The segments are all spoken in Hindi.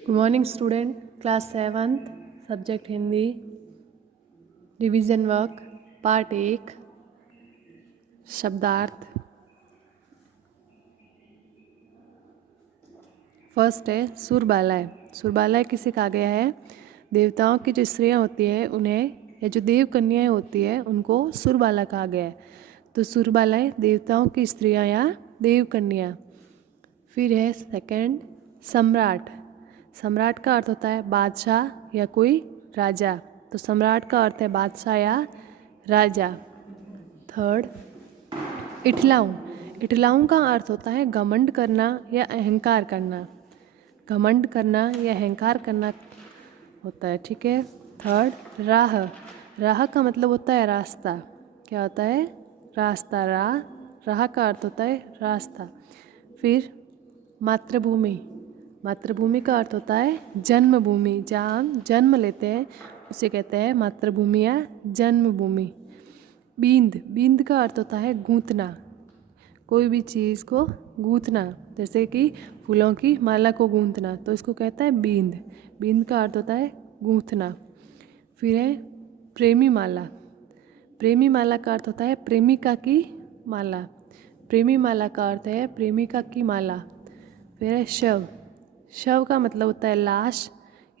Good morning student, class 7th, subject Hindi, revision work, part 1, शब्दार्थ। फर्स्ट है सुरबालाएँ। सुरबालाएँ किसे कहा गया है? देवताओं की जो स्त्रियाँ होती हैं उन्हें, या जो देव कन्याएँ होती है उनको सुरबाला कहा गया है। तो सुरबालाएँ देवताओं की स्त्रियाँ या देव कन्या। फिर है सेकंड सम्राट। सम्राट का अर्थ होता है बादशाह या कोई राजा। तो सम्राट का अर्थ है बादशाह या राजा। थर्ड इठलाऊं। इठलाऊं का अर्थ होता है घमंड करना या अहंकार करना। घमंड करना या अहंकार करना होता है, ठीक है। थर्ड राह। राह का मतलब होता है रास्ता। क्या होता है? रास्ता। राह का अर्थ होता है रास्ता। फिर मातृभूमि। मातृभूमि का अर्थ होता है जन्मभूमि। जहाँ हम जन्म लेते हैं उसे कहते हैं मातृभूमि या जन्मभूमि। बींद। बींद का अर्थ होता है गूंथना। कोई भी चीज़ को गूंथना, जैसे कि फूलों की माला को गूंथना, तो इसको कहता है बींद। बींद का अर्थ होता है गूंथना। फिर है प्रेमी माला। प्रेमी माला का अर्थ होता है प्रेमिका की माला। प्रेमी माला का अर्थ है प्रेमिका की माला। फिर है शव। शव का मतलब होता है लाश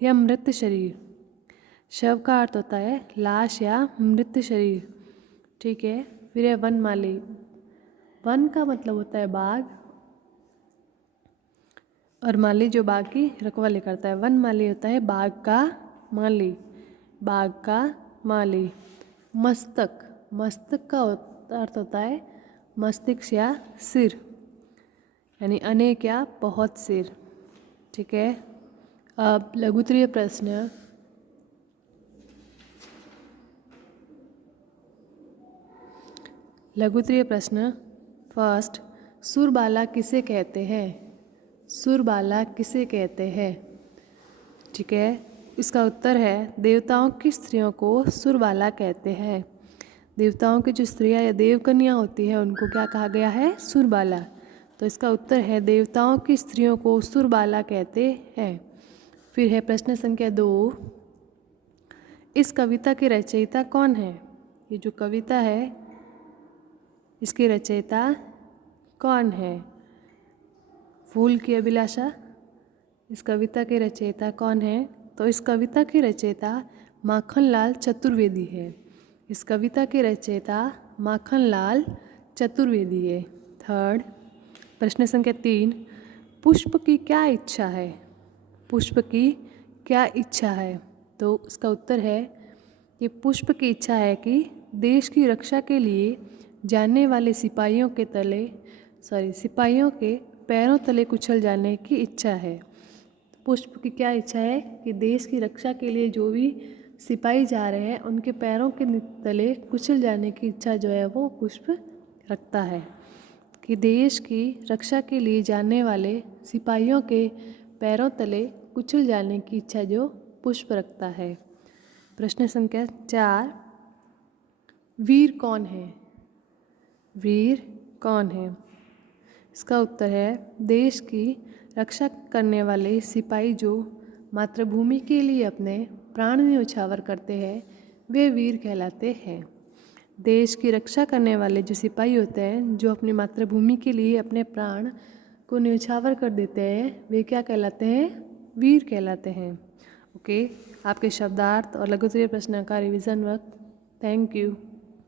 या मृत शरीर। शव का अर्थ होता है लाश या मृत शरीर, ठीक है। फिर है वनमाली। वन का मतलब होता है बाग, और माली जो बाग की रखवाली करता है। वनमाली होता है बाग का माली। बाग का माली। मस्तक। मस्तक का अर्थ होता है मस्तिष्क या सिर, यानी अनेक या बहुत सिर, ठीक है। अब लघुत्तरीय प्रश्न। लघुत्तरीय प्रश्न। फर्स्ट, सुरबाला किसे कहते हैं? सुरबाला किसे कहते हैं? ठीक है, इसका उत्तर है देवताओं की स्त्रियों को सुरबाला कहते हैं। देवताओं की जो स्त्रियां या देवकन्या होती है उनको क्या कहा गया है? सुरबाला। तो इसका उत्तर है देवताओं की स्त्रियों को सुरबाला कहते हैं। फिर है प्रश्न संख्या 2, इस कविता के रचयिता कौन है? ये जो कविता है इसके रचयिता कौन है? फूल की अभिलाषा। इस कविता के रचयिता कौन है? तो इस कविता के रचयिता माखनलाल चतुर्वेदी है। इस कविता के रचयिता माखनलाल चतुर्वेदी है। थर्ड, प्रश्न संख्या 3, पुष्प की क्या इच्छा है? पुष्प की क्या इच्छा है? तो इसका उत्तर है कि पुष्प की इच्छा है कि देश की रक्षा के लिए जाने वाले सिपाहियों के पैरों तले कुचल जाने की इच्छा है। पुष्प की क्या इच्छा है? कि देश की रक्षा के लिए जो भी सिपाही जा रहे हैं उनके पैरों के तले कुचल जाने की इच्छा जो है वो पुष्प रखता है। कि देश की रक्षा के लिए जाने वाले सिपाहियों के पैरों तले कुचल जाने की इच्छा जो पुष्प रखता है। प्रश्न संख्या 4, वीर कौन है? वीर कौन है? इसका उत्तर है देश की रक्षा करने वाले सिपाही जो मातृभूमि के लिए अपने प्राण न्यौछावर करते हैं वे वीर कहलाते हैं। देश की रक्षा करने वाले जो सिपाही होते हैं जो अपनी मातृभूमि के लिए अपने प्राण को न्यौछावर कर देते हैं वे क्या कहलाते हैं? वीर कहलाते हैं। ओके, आपके शब्दार्थ और लघुत्तरीय प्रश्न का रिवीजन वक्त। Thank you.